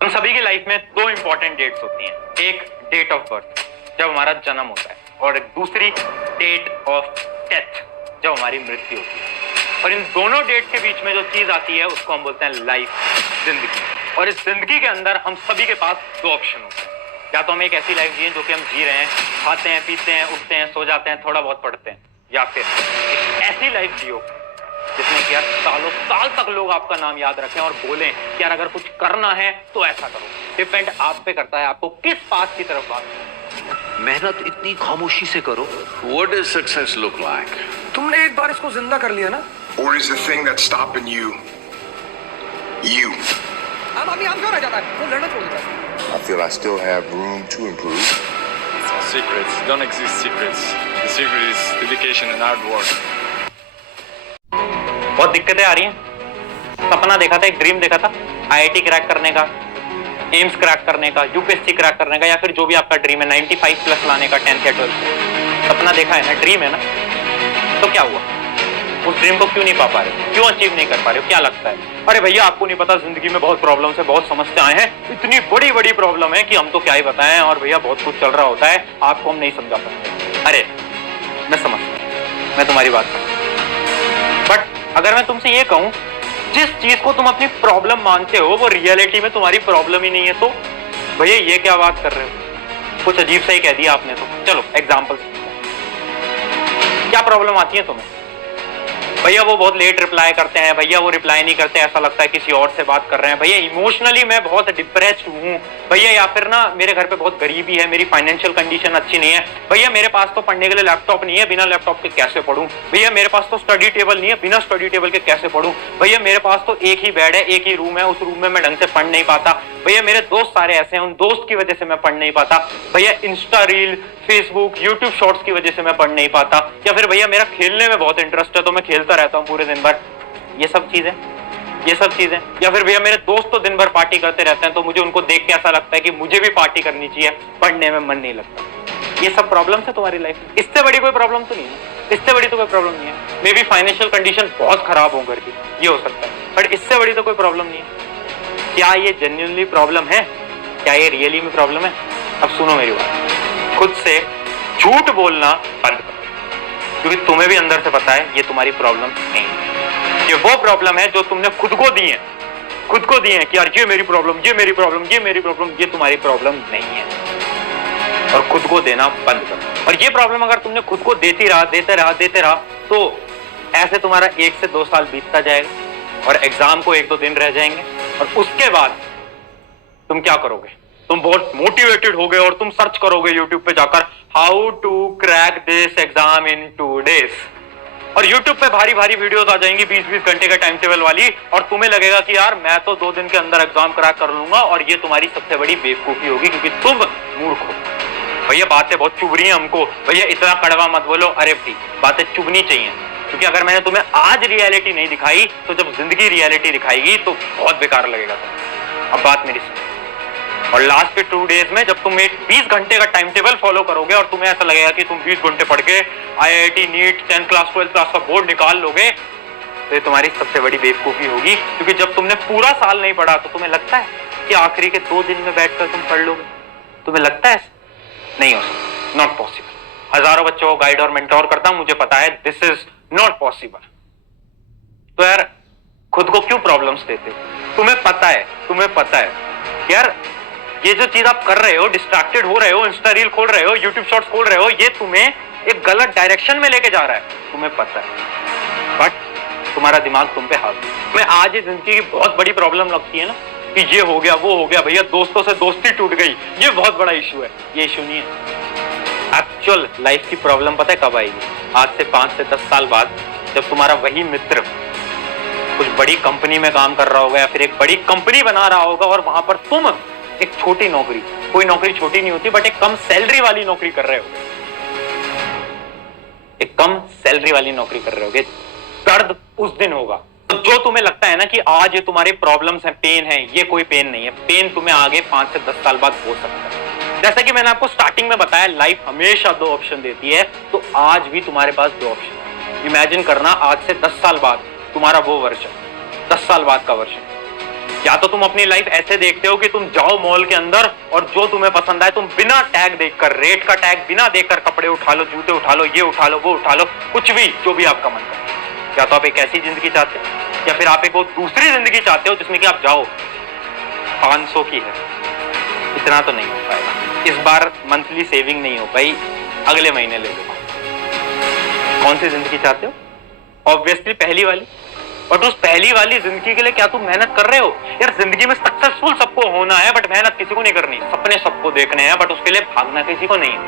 हम सभी की लाइफ में दो इंपॉर्टेंट डेट्स होती हैं। एक डेट ऑफ बर्थ जब हमारा जन्म होता है और एक दूसरी डेट ऑफ डेथ जब हमारी मृत्यु होती है। और इन दोनों डेट के बीच में जो चीज आती है उसको हम बोलते हैं लाइफ, जिंदगी। और इस जिंदगी के अंदर हम सभी के पास दो ऑप्शन होते हैं। या तो हम एक ऐसी लाइफ जिए जो कि हम जी रहे हैं, खाते हैं, पीते हैं, उठते हैं, सो जाते हैं, थोड़ा बहुत पढ़ते हैं, या फिर एक ऐसी लाइफ जियो जिसमें कि यार सालों साल तक लोग आपका नाम याद रखें और बोलें कि यार अगर कुछ करना है तो ऐसा करो। डिपेंड आप पे करता है आपको किस पाथ की तरफ बात। मेहनत इतनी खामोशी से करो। What does success look like? तुमने एक बार इसको जिंदा कर लिया ना? Or is the thing that's stopping you, you? आदमी क्यों रह जाता है? वो लड़ना छोड़ देता है। I feel I still have room to improve. Secrets don't exist. Secrets. The secret is dedication and hard work. बहुत दिक्कतें आ रही हैं। सपना देखा था, एक ड्रीम देखा था आईआईटी क्रैक करने का, एम्स क्रैक करने का, यूपीएससी क्रैक करने का, या फिर जो भी आपका ड्रीम है 95 प्लस लाने का 10th या 12th। सपना देखा है ना, ड्रीम है ना, तो क्या हुआ? उस ड्रीम को क्यों नहीं पा रहे हो? क्यों अचीव नहीं कर पा रहे हो? क्या लगता है? अरे भैया आपको नहीं पता, जिंदगी में बहुत प्रॉब्लम्स है, बहुत समस्याएं हैं, इतनी बड़ी बड़ी प्रॉब्लम है कि हम तो क्या ही बताएं, और भैया बहुत कुछ चल रहा होता है, आपको हम नहीं समझा पाते। अरे मैं समझता हूं, मैं तुम्हारी बात समझता हूं, बट अगर मैं तुमसे ये कहूं जिस चीज को तुम अपनी प्रॉब्लम मानते हो वो रियलिटी में तुम्हारी प्रॉब्लम ही नहीं है, तो भैया ये क्या बात कर रहे हो? कुछ अजीब सा ही कह दिया आपने तो। चलो एग्जांपल, क्या प्रॉब्लम आती है तुम्हें? भैया वो बहुत लेट रिप्लाई करते हैं, भैया वो रिप्लाई नहीं करते, ऐसा लगता है किसी और से बात कर रहे हैं, भैया इमोशनली मैं बहुत डिप्रेस्ड हूँ, भैया या फिर ना मेरे घर पे बहुत गरीबी है, मेरी फाइनेंशियल कंडीशन अच्छी नहीं है, भैया मेरे पास तो पढ़ने के लिए लैपटॉप नहीं है, बिना लैपटॉप के कैसे पढूं, भैया मेरे पास तो स्टडी टेबल नहीं है, बिना स्टडी टेबल के कैसे पढूं, भैया मेरे पास तो एक ही बेड है, एक ही रूम है, उस रूम में मैं ढंग से पढ़ नहीं पाता, भैया मेरे दोस्त सारे ऐसे हैं, उन दोस्त की वजह से मैं पढ़ नहीं पाता, भैया Insta reel, Facebook, YouTube shorts की वजह से मैं पढ़ नहीं पाता, या फिर भैया मेरा खेलने में बहुत इंटरेस्ट है तो मैं खेलता रहता हूँ पूरे दिन भर। ये सब चीजें, या फिर भैया मेरे दोस्त तो दिन भर पार्टी करते रहते हैं तो मुझे उनको देख के ऐसा लगता है कि मुझे भी पार्टी करनी चाहिए, पढ़ने में मन नहीं लगता। ये सब प्रॉब्लम्स है तुम्हारी लाइफ में, इससे बड़ी कोई प्रॉब्लम तो नहीं है, इससे बड़ी तो कोई प्रॉब्लम नहीं है। मे बी फाइनेंशियल कंडीशन बहुत खराब हो घर की, ये हो सकता है, बट इससे बड़ी तो कोई प्रॉब्लम नहीं है। क्या ये जेन्युइनली प्रॉब्लम है? क्या ये रियली में प्रॉब्लम है? अब सुनो मेरी बात, खुद से झूठ बोलना बंद करो, क्योंकि तुम्हें भी अंदर से पता है ये तुम्हारी प्रॉब्लम नहीं है। ये वो प्रॉब्लम है जो तुमने खुद को दी है, कि यार ये मेरी प्रॉब्लम, ये मेरी प्रॉब्लम, ये मेरी प्रॉब्लम, ये तुम्हारी प्रॉब्लम नहीं है। और खुद को देना बंद करो। और ये प्रॉब्लम अगर तुमने खुद को देते रहा तो ऐसे तुम्हारा 1 से 2 साल बीतता जाएगा और एग्जाम को 1-2 दिन रह जाएंगे, और उसके बाद तुम क्या करोगे? तुम बहुत मोटिवेटेड हो गए और तुम सर्च करोगे यूट्यूब पे जाकर how to crack this exam in 2 days, और यूट्यूब पे भारी भारी वीडियोस आ जाएंगी 20-20 घंटे का टाइम टेबल वाली, और तुम्हें लगेगा कि यार मैं तो 2 दिन के अंदर एग्जाम क्रैक कर लूंगा, और ये तुम्हारी सबसे बड़ी बेवकूफी होगी क्योंकि तुम मूर्ख हो। भैया बातें बहुत चुभ रही हैं हमको, भैया इतना कड़वा मत बोलो, अरे भाई बातें चुभनी चाहिए, क्योंकि अगर मैंने तुम्हें आज रियलिटी नहीं दिखाई तो जब जिंदगी रियलिटी दिखाएगी तो बहुत बेकार लगेगा। अब बात मेरी सुनो, और लास्ट के 2 days में जब तुम एक 20 घंटे का टाइम टेबल फॉलो करोगे और तुम्हें ऐसा लगेगा कि तुम 20 घंटे पढ़ के IIT, NEET, 10th class 12th class का बोर्ड निकाल लोगे, तो ये तुम्हारी सबसे बड़ी बेवकूफी होगी, क्योंकि जब तुमने पूरा साल नहीं पढ़ा तो तुम्हें लगता है कि आखिरी के 2 दिन में बैठकर तुम पढ़ लोगे? तुम्हें लगता है? नहीं हो सकता, नॉट पॉसिबल। हजारों बच्चों को गाइड और मेंटोर करता हूं, मुझे पता है दिस इज नॉट पॉसिबल। तो यार खुद को क्यों प्रॉब्लम्स देते हो? तुम्हें पता है यार ये जो चीज आप कर रहे हो, डिस्ट्रैक्टेड हो रहे हो, इंस्टा रील खोल रहे हो, यूट्यूब शॉर्ट्स खोल रहे हो, ये तुम्हें एक गलत डायरेक्शन में लेके जा रहा है, तुम्हें पता है, बट तुम्हारा दिमाग तुम पे हावी। तुम्हें आज ये जिंदगी की बहुत बड़ी प्रॉब्लम लगती है ना कि ये हो गया, वो हो गया, भैया दोस्तों से दोस्ती टूट गई, ये बहुत बड़ा इशू है। ये इशू नहीं है। एक्चुअल लाइफ की प्रॉब्लम पता है कब आएगी? आज से 5 से 10 साल बाद, जब तुम्हारा वही मित्र कुछ बड़ी कंपनी में काम कर रहा होगा या फिर एक बड़ी कंपनी बना रहा होगा, और वहां पर तुम एक छोटी नौकरी, कोई नौकरी छोटी नहीं होती, बट एक कम सैलरी वाली नौकरी कर रहे होगे, एक कम सैलरी वाली नौकरी कर रहे होगे। दर्द उस दिन होगा। तो जो तुम्हें लगता है ना कि आज ये तुम्हारी प्रॉब्लम्स हैं, पेन है, ये कोई पेन नहीं है। पेन तुम्हें आगे 5 से 10 साल बाद हो सकता है। जैसा कि मैंने आपको स्टार्टिंग में बताया, लाइफ हमेशा 2 ऑप्शन देती है, तो आज भी तुम्हारे पास 2 ऑप्शन। इमेजिन करना आज से 10 साल बाद तुम्हारा वो वर्षन, 10 साल बाद का वर्षन, या तो तुम अपनी लाइफ ऐसे देखते हो कि तुम जाओ मॉल के अंदर और जो तुम्हें पसंद आए तुम बिना टैग देखकर, रेट का टैग बिना देखकर कपड़े उठा लो, जूते उठा लो, ये उठा लो, वो उठा लो, कुछ भी जो भी आपका मन करे। या तो आप एक ऐसी जिंदगी चाहते हो या फिर आप एक वो दूसरी जिंदगी चाहते हो जिसमें कि आप जाओ 500 की है, इतना तो नहीं हो पाएगा। इस बार मंथली सेविंग नहीं हो पाई, अगले महीने ले लो। कौन सी जिंदगी चाहते हो? ऑब्वियसली पहली वाली। बट उस पहली वाली जिंदगी के लिए क्या तुम मेहनत कर रहे हो? यार जिंदगी में सक्सेसफुल सबको होना है बट मेहनत किसी को नहीं करनी। सपने सबको देखने हैं बट उसके लिए भागना किसी को नहीं है।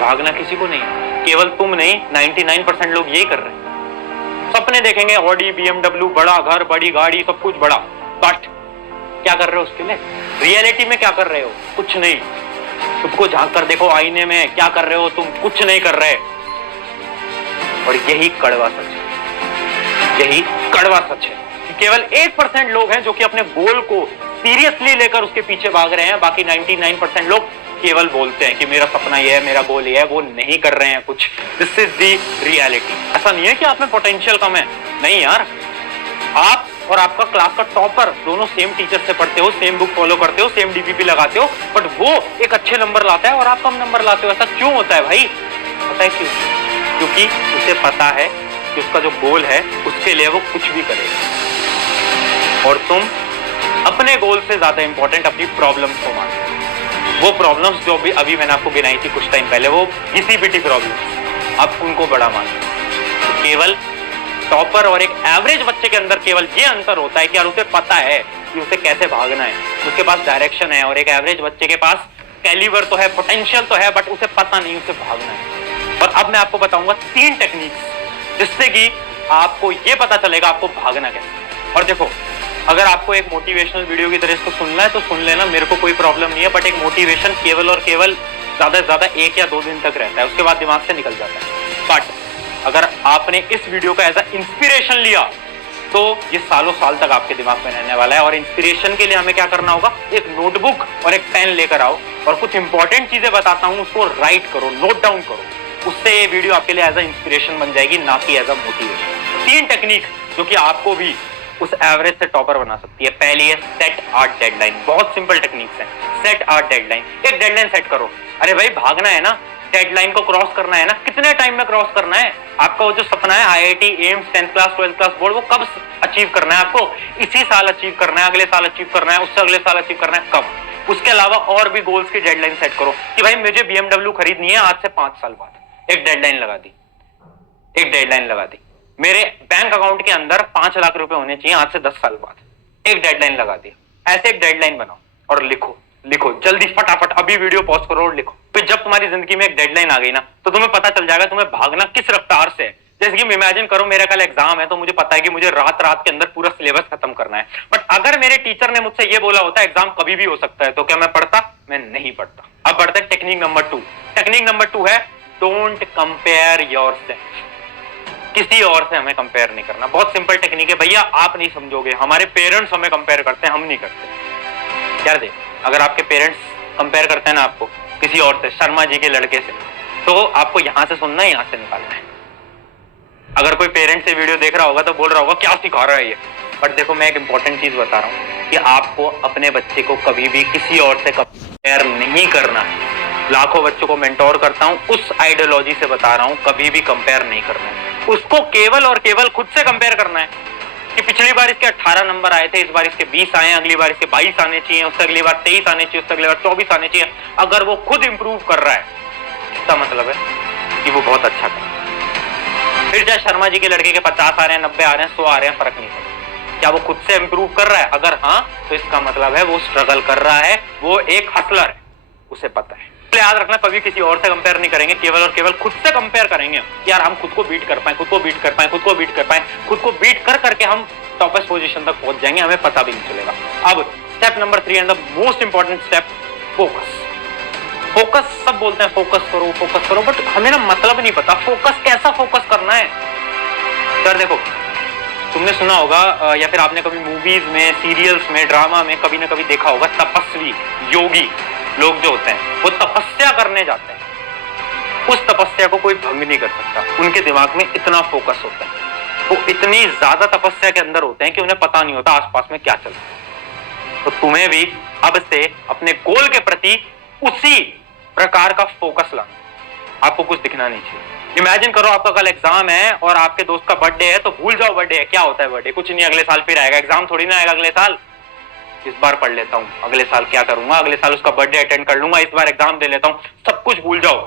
भागना किसी को नहीं है। केवल तुम नहीं, 99% लोग यही कर रहे हैं। सपने देखेंगे, ऑडी, BMW, बड़ा घर, बड़ी गाड़ी, सब कुछ बड़ा, बट क्या कर रहे हो उसके लिए? रियलिटी में क्या कर रहे हो? कुछ नहीं। खुद को झांक कर देखो आईने में, क्या कर रहे हो तुम? कुछ नहीं कर रहे। और यही कड़वा सच है, यही कड़वा सच है कि केवल 1% लोग हैं जो कि अपने गोल को सीरियसली लेकर उसके पीछे भाग रहे हैं। बाकी 99% लोग केवल बोलते हैं कि मेरा सपना ये है, मेरा गोल ये है, वो नहीं कर रहे हैं कुछ। This is the reality. ऐसा नहीं है कि आप में पोटेंशियल कम है, नहीं यार। आप और आपका क्लास का टॉपर दोनों सेम टीचर से पढ़ते हो, सेम बुक फॉलो करते हो, सेम DPP लगाते हो, बट वो एक अच्छे नंबर लाता है और आप कम नंबर लाते हो। ऐसा क्यों होता है भाई? पता है क्यों? क्योंकि उसे पता है कि उसका जो गोल है उसके लिए वो कुछ भी करेगा। और तुम अपने गोल से ज्यादा इंपॉर्टेंट अपनी प्रॉब्लम्स को मानते हो। वो प्रॉब्लम्स जो भी अभी मैंने आपको गिनाई थी कुछ टाइम पहले, वो घिसी पिटी प्रॉब्लम्स, आप उनको बड़ा मानते हो। तो केवल टॉपर और एक एवरेज बच्चे के अंदर केवल ये अंतर होता है कि यार उसे पता है कि उसे कैसे भागना है, उसके पास डायरेक्शन है। और एक एवरेज बच्चे के पास कैलिबर तो है, पोटेंशियल तो है, बट उसे पता नहीं उसे भागना है। और अब मैं आपको बताऊंगा 3 टेक्निक्स जिससे कि आपको ये पता चलेगा आपको भागना कैसे। और देखो, अगर आपको एक मोटिवेशनल वीडियो की तरह इसको सुनना है तो सुन लेना, मेरे को कोई प्रॉब्लम नहीं है। बट एक मोटिवेशन केवल और केवल ज्यादा से ज्यादा 1 या 2 दिन तक रहता है, उसके बाद दिमाग से निकल जाता है। बट अगर आपने इस वीडियो का एज अ इंस्पिरेशन लिया तो ये सालों साल तक आपके दिमाग में रहने वाला है। और इंस्पिरेशन के लिए हमें क्या करना होगा? एक नोटबुक और एक पेन लेकर आओ और कुछ इंपॉर्टेंट चीजें बताता हूं, उसको राइट करो, नोट डाउन करो। उससे ये वीडियो आपके लिए एज अ इंस्पिरेशन बन जाएगी, ना कि एज अ मोटिवेशन। 3 टेक्निक जो कि आपको भी उस एवरेज से टॉपर बना सकती है। पहली है सेट अ डेडलाइन। बहुत सिंपल टेक्निक्स है। Set a deadline. एक डेडलाइन सेट करो। अरे भाई भागना है ना, डेडलाइन को क्रॉस करना है ना, कितने टाइम में क्रॉस करना है? आपका वो जो सपना है IIT, AIIMS, 10th class, 12th class board, वो कब अचीव करना है आपको? इसी साल अचीव करना है, अगले साल अचीव करना है, उससे अगले साल अचीव करना है, कब? उसके अलावा और भी गोल्स की डेडलाइन सेट करो कि भाई मुझे BMW खरीदनी है आज से 5 साल बाद। एक डेडलाइन लगा दी, एक डेडलाइन लगा दी। मेरे बैंक अकाउंट के अंदर 5 लाख रुपए होने चाहिए आज से 10 साल बाद। एक डेडलाइन लगा दी। ऐसे एक डेडलाइन बनाओ और लिखो, लिखो जल्दी, फटाफट अभी वीडियो पॉज करो और लिखो। फिर जब तुम्हारी जिंदगी में एक डेडलाइन आ गई ना, तो तुम्हें पता चल जाएगा तुम्हें भागना किस रफ्तार से है। जैसे कि इमेजिन करो मेरा कल एग्जाम है, तो मुझे पता है कि मुझे रात रात के अंदर पूरा सिलेबस खत्म करना है। बट अगर मेरे टीचर ने मुझसे ये बोला होता एग्जाम कभी भी हो सकता है, तो क्या मैं पढ़ता? मैं नहीं पढ़ता। अब बढ़ते हैं टेक्निक नंबर 2। टेक्निक नंबर 2 है डोंट कंपेयर योरसेल्फ। किसी और से हमें कंपेयर नहीं करना। बहुत सिंपल टेक्निक है भैया, आप नहीं समझोगे। हमारे पेरेंट्स हमें कंपेयर करते हैं, हम नहीं करते। यार देख, अगर आपके पेरेंट्स कंपेयर करते हैं ना आपको किसी और से, शर्मा जी के लड़के से, तो आपको यहां से सुनना है, यहां से निकालना है। अगर कोई पेरेंट से वीडियो देख रहा होगा तो बोल रहा होगा क्या सिखा रहा है ये। बट देखो, मैं एक इंपॉर्टेंट चीज बता रहा हूं कि आपको अपने बच्चे को कभी भी किसी और से कंपेयर नहीं करना है। लाखों बच्चों को मेंटोर करता हूं, उस आइडियोलॉजी से बता रहा हूं, कभी भी कंपेयर नहीं करना है। उसको केवल और केवल खुद से कंपेयर करना है कि पिछली बार इसके 18 नंबर आए थे, इस बार इसके 20 आए, अगली बार इसके 22 आने चाहिए, उससे अगली बार 23 आने चाहिए, उससे अगली बार 24 आने चाहिए। अगर वो खुद इंप्रूव कर रहा है, इसका मतलब है कि वो बहुत अच्छा कर रहा है। फिर चाहे शर्मा जी के लड़के के 50 आ रहे हैं, 90 आ रहे हैं, 100 आ रहे हैं, फर्क नहीं पड़ता। क्या वो खुद से इंप्रूव कर रहा है? अगर हाँ, तो इसका मतलब है वो स्ट्रगल कर रहा है, वो एक हसलर है, उसे पता है। याद रखना, कभी किसी और से कंपेयर नहीं करेंगे, केवल और केवल खुद से कंपेयर करेंगे। यार हम खुद को बीट कर पाए, खुद को बीट कर पाए, खुद को बीट कर पाए, खुद को बीट कर करके हम टॉपेस्ट पोजीशन तक पहुंच जाएंगे, हमें पता भी नहीं चलेगा। अब step number 3 and the most important step, focus. Focus सब बोलते हैं फोकस करो, बट हमें ना मतलब नहीं पता फोकस कैसा फोकस करना है। सर देखो, तुमने सुना होगा या फिर आपने कभी मूवीज में, सीरियल्स में, ड्रामा में कभी ना कभी देखा होगा, तपस्वी, योगी लोग जो होते हैं वो तपस्या करने जाते हैं। उस तपस्या को कोई भंग नहीं कर सकता, उनके दिमाग में इतना फोकस होता है। वो इतनी ज्यादा तपस्या के अंदर होते हैं कि उन्हें पता नहीं होता आसपास में क्या चल रहा है। तो तुम्हें भी अब से अपने गोल के प्रति उसी प्रकार का फोकस लाना, आपको कुछ दिखना नहीं चाहिए। इमेजिन करो आपका कल एग्जाम है और आपके दोस्त का बर्थडे है, तो भूल जाओ बर्थडे है। क्या होता है बर्थडे? कुछ नहीं, अगले साल फिर आएगा। एग्जाम थोड़ी ना आएगा अगले साल। इस बार पढ़ लेता हूँ, अगले साल क्या करूंगा, अगले साल उसका बर्थडे अटेंड कर लूंगा, इस बार एग्जाम दे लेता हूँ। सब कुछ भूल जाओ,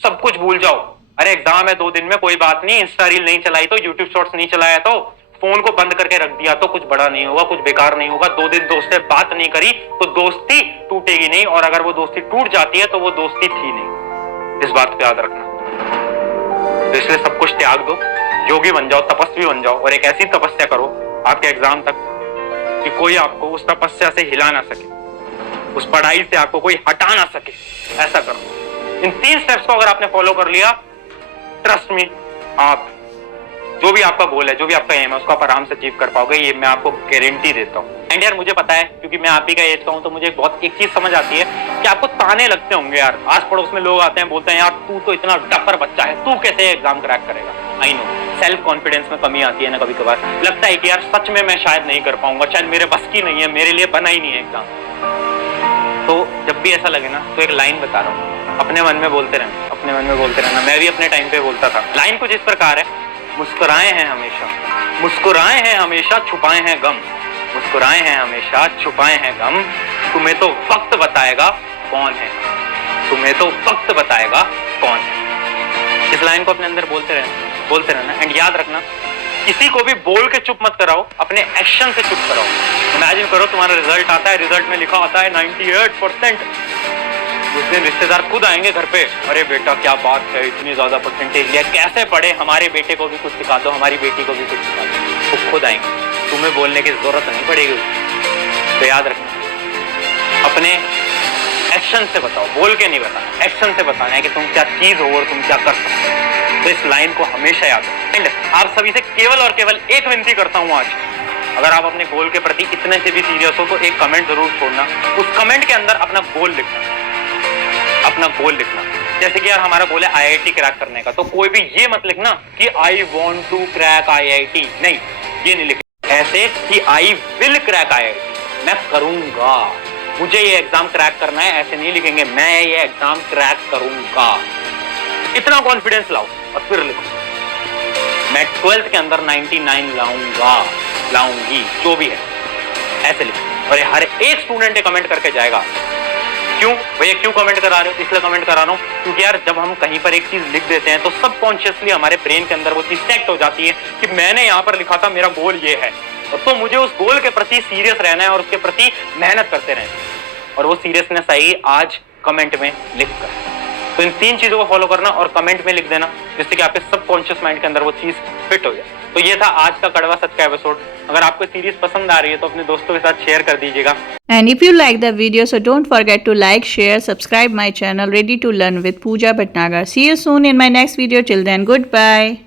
सब कुछ भूल जाओ। अरे एग्जाम है 2 दिन में, कोई बात नहीं। इंस्टा रील नहीं चलाई तो, यूट्यूब शॉर्ट्स नहीं चलाया तो, फोन को बंद करके रख दिया तो कुछ बड़ा नहीं होगा, कुछ बेकार नहीं होगा। 2 दिन दोस्त से बात नहीं करी तो दोस्ती टूटेगी नहीं, और अगर वो दोस्ती टूट जाती है तो वो दोस्ती थी नहीं। इस बात पे याद रखना। तो इसलिए सब कुछ त्याग दो, योगी बन जाओ, तपस्वी बन जाओ, और एक ऐसी तपस्या करो आपके एग्जाम तक कि कोई आपको उस तपस्या से हिला ना सके, उस पढ़ाई से आपको कोई हटा ना सके। ऐसा करो। इन 3 स्टेप्स को अगर आपने फॉलो कर लिया, ट्रस्ट मी, आप जो भी आपका गोल है, जो भी आपका एम है, उसको आप आराम से अचीव कर पाओगे, ये मैं आपको गारंटी देता हूँ। एंड यार मुझे पता है, क्योंकि मैं आप ही का एज का हूँ, तो मुझे बहुत एक चीज समझ आती है कि आपको ताने लगते होंगे यार। आस पड़ोस में लोग आते हैं, बोलते हैं यार तू तो इतना डफर बच्चा है, तू कैसे एग्जाम क्रैक करेगा। आई नो, सेल्फ कॉन्फिडेंस में कमी आती है ना कभी कभार। लगता है कि यार सच में मैं शायद नहीं कर पाऊंगा, शायद मेरे बस की नहीं है, मेरे लिए बना ही नहीं है एग्जाम। तो जब भी ऐसा लगे ना, तो एक लाइन बता रहा हूँ, अपने मन में बोलते रहना, अपने मन में बोलते रहना। मैं भी अपने टाइम पे बोलता था। लाइन कुछ इस प्रकार है, मुस्कुराए हैं हमेशा, मुस्कुराए हैं हमेशा, छुपाए हैं गम, मुस्कुराए हैं हमेशा, छुपाए हैं गम, तुम्हें तो वक्त बताएगा कौन है, तुम्हें तो वक्त बताएगा कौन है। इस लाइन को अपने अंदर बोलते रहना। एंड याद रखना, किसी को भी बोल के चुप मत कराओ, अपने एक्शन से चुप कराओ। इमेजिन करो तुम्हारा रिजल्ट आता है, रिजल्ट में लिखा होता है 98%। उस दिन रिश्तेदार खुद आएंगे घर पे, अरे बेटा क्या बात है, इतनी ज्यादा परसेंटेज लिया, कैसे पढ़े, हमारे बेटे को भी कुछ सिखा दो, हमारी बेटी को भी कुछ सिखा दो। वो खुद आएंगे, तुम्हें बोलने की जरूरत नहीं पड़ेगी। तो याद रखना, अपने एक्शन से बताओ, बोल के नहीं बताना, एक्शन से बताना है कि तुम क्या चीज हो और तुम क्या कर सकते हो। तो इस लाइन को हमेशा याद रखो। आप सभी से केवल और केवल एक विनती करता हूँ आज, अगर आप अपने गोल के प्रति इतने से भी सीरियस हो तो एक कमेंट जरूर छोड़ना। उस कमेंट के अंदर अपना गोल लिखना, अपना गोल लिखना। जैसे कि यार हमारा गोल है IIT क्रैक करने का, तो कोई भी ये मत लिखना कि I want to crack IIT, नहीं, ये नहीं लिखना। ऐसे कि आई विल क्रैक IIT, मैं करूंगा, मुझे ये एग्जाम क्रैक करना है, ऐसे नहीं लिखेंगे मैं ये एग्जाम क्रैक करूंगा। इतना कॉन्फिडेंस लाओ और फिर लिखो, मैं 12th के अंदर 99 लाऊंगा, लाऊंगी, जो भी है, ऐसे लिखो। और हर एक स्टूडेंट कमेंट करके जाएगा। क्यों भैया, क्यों कमेंट करा रहे हो? इसलिए कमेंट करा रहा हूं क्योंकि यार जब हम कहीं पर एक चीज लिख देते हैं तो सबकॉन्शियसली हमारे ब्रेन के अंदर वो चीज सेट हो जाती है कि मैंने यहाँ पर लिखा था, मेरा गोल ये है, तो मुझे उस गोल के प्रति सीरियस रहना है और उसके प्रति मेहनत करते रहना है। और वो सीरियसनेस आई आज कमेंट में लिख कर। तो इन 3 चीजों को फॉलो करना और कमेंट में लिख देना, जिससे कि आपके सबकॉन्शियस माइंड के अंदर वो चीज फिट हो जाए। तो ये था आज का कड़वा सच का एपिसोड। अगर आपको सीरीज पसंद आ रही है तो अपने दोस्तों के साथ शेयर कर दीजिएगा। And if you like the video, so don't forget to like, share, subscribe my channel Ready to Learn with Pooja Bhatnagar. See you soon in my next video. Till then, goodbye.